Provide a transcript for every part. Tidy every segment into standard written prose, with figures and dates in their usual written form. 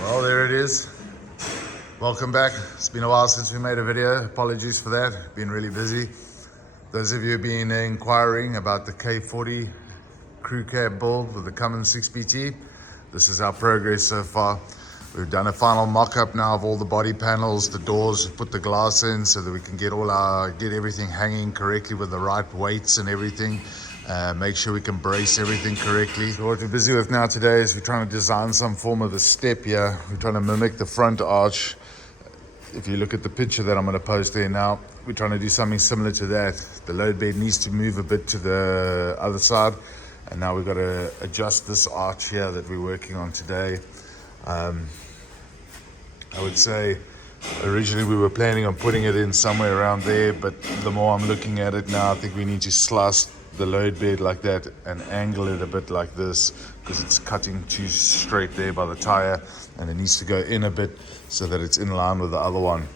Well, there it is. Welcome back. It's been a while since we made a video. Apologies for that. Been really busy. Those of you who've been inquiring about the K40 Crew Cab build with the Cummins 6PT, this is our progress so far. We've done a final mock-up now of all the body panels, the doors. We've put the glass in so that we can get everything hanging correctly with the right weights and everything. Make sure we can brace everything correctly. So what we're busy with now today is we're trying to design some form of a step here. We're trying to mimic the front arch. If you look at the picture that I'm going to post there now, we're trying to do something similar to that. The load bed needs to move a bit to the other side, and now we've got to adjust this arch here that we're working on today. I would say originally we were planning on putting it in somewhere around there, but the more I'm looking at it now, I think we need to slice the load bed like that and angle it a bit like this, because it's cutting too straight there by the tire, and it needs to go in a bit so that it's in line with the other one.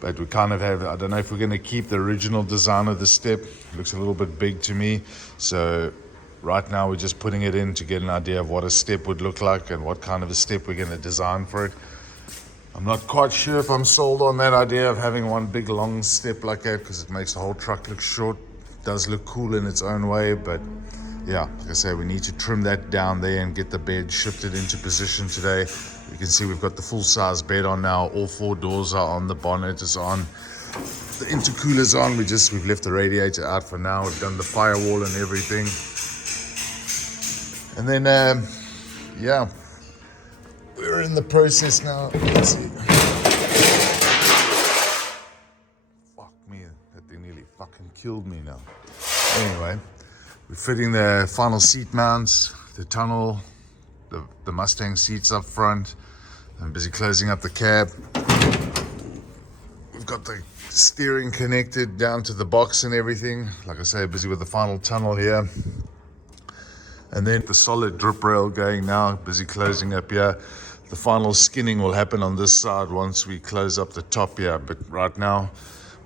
But we kind of have, I don't know if we're going to keep the original design of the step. It looks a little bit big to me, so right now we're just putting it in to get an idea of what a step would look like and what kind of a step we're going to design for it. I'm not quite sure if I'm sold on that idea of having one big long step like that, because it makes the whole truck look short. It does look cool in its own way, but yeah, like I say, we need to trim that down there and get the bed shifted into position today. You can see we've got the full size bed on now. All four doors are on, the bonnet is on, the intercooler's on. We've left the radiator out for now. We've done the firewall and everything. And then yeah, we're in the process now. Let's see. Fuck me, that thing nearly fucking killed me now. Anyway, we're fitting the final seat mounts, the tunnel, the Mustang seats up front. I'm busy closing up the cab. We've got the steering connected down to the box and everything. Like I say, busy with the final tunnel here. And then the solid drip rail going now, busy closing up here. The final skinning will happen on this side once we close up the top here. But right now,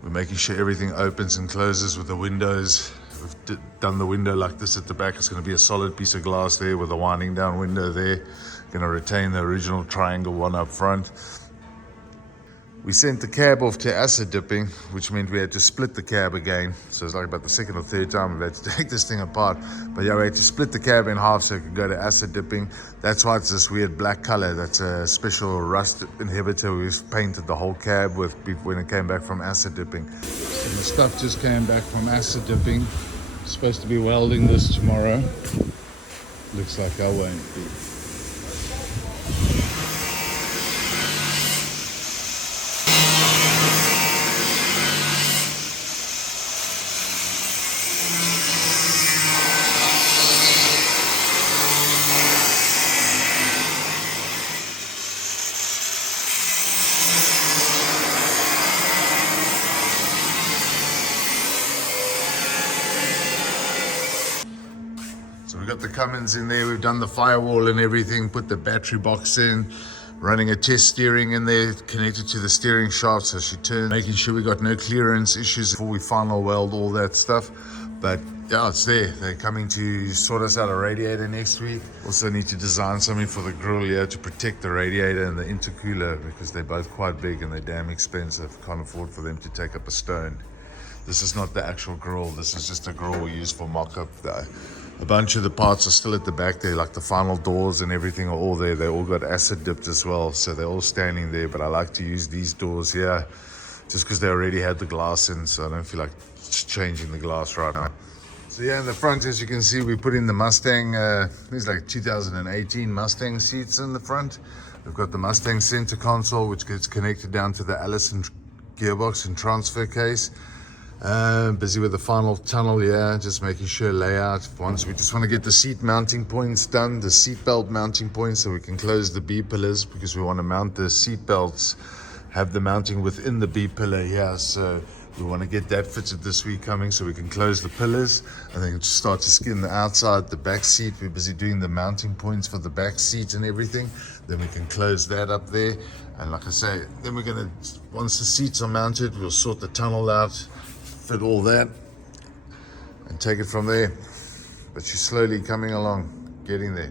we're making sure everything opens and closes with the windows. We've done the window like this at the back. It's going to be a solid piece of glass there with a winding down window there. Going to retain the original triangle one up front. We sent the cab off to acid dipping, which meant we had to split the cab again. So it's like about the second or third time we've had to take this thing apart. But yeah, we had to split the cab in half so it could go to acid dipping. That's why it's this weird black color. That's a special rust inhibitor we've painted the whole cab with when it came back from acid dipping. So the stuff just came back from acid dipping. Supposed to be welding this tomorrow. Looks like I won't be. So we've got the Cummins in there, we've done the firewall and everything, put the battery box in, running a test steering in there, connected to the steering shaft so she turns, making sure we got no clearance issues before we final weld all that stuff. But yeah, it's there. They're coming to sort us out a radiator next week. Also need to design something for the grill here to protect the radiator and the intercooler, because they're both quite big and they're damn expensive. Can't afford for them to take up a stone. This is not the actual grill, this is just a grill we use for mock-up. A bunch of the parts are still at the back there, like the final doors and everything are all there. They all got acid dipped as well, so they're all standing there. But I like to use these doors here just because they already had the glass in, so I don't feel like changing the glass right now. So yeah, in the front, as you can see, we put in the Mustang, these like 2018 Mustang seats in the front. We've got the Mustang center console, which gets connected down to the Allison gearbox and transfer case. Busy with the final tunnel here, just making sure layout. Once we just want to get the seat mounting points done, the seat belt mounting points, so we can close the B pillars, because we want to mount the seat belts, have the mounting within the B pillar here. So we want to get that fitted this week coming, so we can close the pillars and then start to skin the outside. The back seat, we're busy doing the mounting points for the back seat and everything. Then we can close that up there. And like I say, then we're going to, once the seats are mounted, we'll sort the tunnel out, fit all that, and take it from there. But she's slowly coming along, getting there.